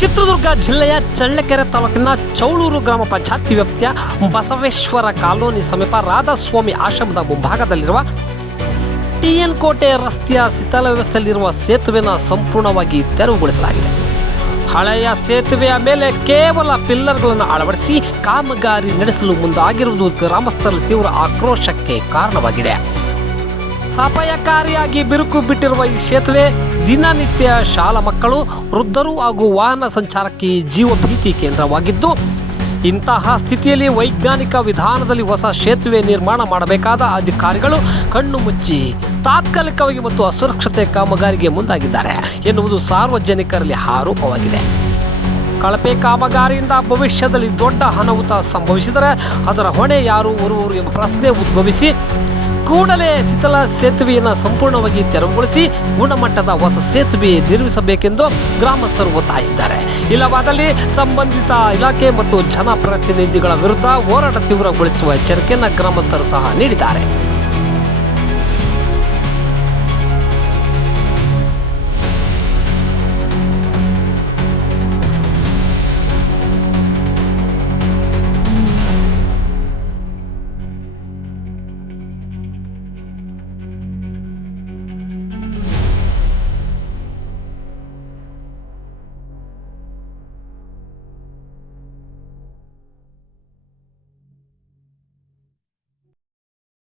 ಚಿತ್ರದುರ್ಗ ಜಿಲ್ಲೆಯ ಚಳ್ಳಕೆರೆ ತಾಲೂಕಿನ ಚೌಳೂರು ಗ್ರಾಮ ಪಂಚಾಯತಿ ವ್ಯಾಪ್ತಿಯ ಬಸವೇಶ್ವರ ಕಾಲೋನಿ ಸಮೀಪ ರಾಧಾಸ್ವಾಮಿ ಆಶ್ರಮದ ಮುಂಭಾಗದಲ್ಲಿರುವ ಟಿಎನ್ ಕೋಟೆ ರಸ್ತೆಯ ಶಿಥಲ ವ್ಯವಸ್ಥೆಯಲ್ಲಿರುವ ಸೇತುವೆನ ಸಂಪೂರ್ಣವಾಗಿ ತೆರವುಗೊಳಿಸಲಾಗಿದೆ. ಹಳೆಯ ಸೇತುವೆಯ ಮೇಲೆ ಕೇವಲ ಪಿಲ್ಲರ್ಗಳನ್ನು ಅಳವಡಿಸಿ ಕಾಮಗಾರಿ ನಡೆಸಲು ಮುಂದಾಗಿರುವುದು ಗ್ರಾಮಸ್ಥರ ತೀವ್ರ ಆಕ್ರೋಶಕ್ಕೆ ಕಾರಣವಾಗಿದೆ. ಅಪಾಯಕಾರಿಯಾಗಿ ಬಿರುಕು ಬಿಟ್ಟಿರುವ ಈ ಸೇತುವೆ ದಿನನಿತ್ಯ ಶಾಲಾ ಮಕ್ಕಳು, ವೃದ್ಧರು ಹಾಗೂ ವಾಹನ ಸಂಚಾರಕ್ಕೆ ಜೀವ ಭೀತಿ ಕೇಂದ್ರವಾಗಿದ್ದು, ಇಂತಹ ಸ್ಥಿತಿಯಲ್ಲಿ ವೈಜ್ಞಾನಿಕ ವಿಧಾನದಲ್ಲಿ ಹೊಸ ಸೇತುವೆ ನಿರ್ಮಾಣ ಮಾಡಬೇಕಾದ ಅಧಿಕಾರಿಗಳು ಕಣ್ಣು ಮುಚ್ಚಿ ತಾತ್ಕಾಲಿಕವಾಗಿ ಮತ್ತು ಅಸುರಕ್ಷತೆ ಕಾಮಗಾರಿಗೆ ಮುಂದಾಗಿದ್ದಾರೆ ಎನ್ನುವುದು ಸಾರ್ವಜನಿಕರಲ್ಲಿ ಆರೋಪವಾಗಿದೆ ಕಳಪೆ ಕಾಮಗಾರಿಯಿಂದ ಭವಿಷ್ಯದಲ್ಲಿ ದೊಡ್ಡ ಅನಾಹುತ ಸಂಭವಿಸಿದರೆ ಅದರ ಹೊಣೆ ಯಾರು ಹೊರುವರು ಎಂಬ ಪ್ರಶ್ನೆ ಉದ್ಭವಿಸಿ ಕೂಡಲೇ ಶೀತಲ ಸೇತುವೆಯನ್ನು ಸಂಪೂರ್ಣವಾಗಿ ತೆರವುಗೊಳಿಸಿ ಗುಣಮಟ್ಟದ ಹೊಸ ಸೇತುವೆ ನಿರ್ಮಿಸಬೇಕೆಂದು ಗ್ರಾಮಸ್ಥರು ಒತ್ತಾಯಿಸಿದ್ದಾರೆ. ಇಲ್ಲವಾದಲ್ಲಿ ಸಂಬಂಧಿತ ಇಲಾಖೆ ಮತ್ತು ಜನಪ್ರತಿನಿಧಿಗಳ ವಿರುದ್ಧ ಹೋರಾಟ ತೀವ್ರಗೊಳಿಸುವ ಎಚ್ಚರಿಕೆಯನ್ನು ಗ್ರಾಮಸ್ಥರು ಸಹ ನೀಡಿದ್ದಾರೆ.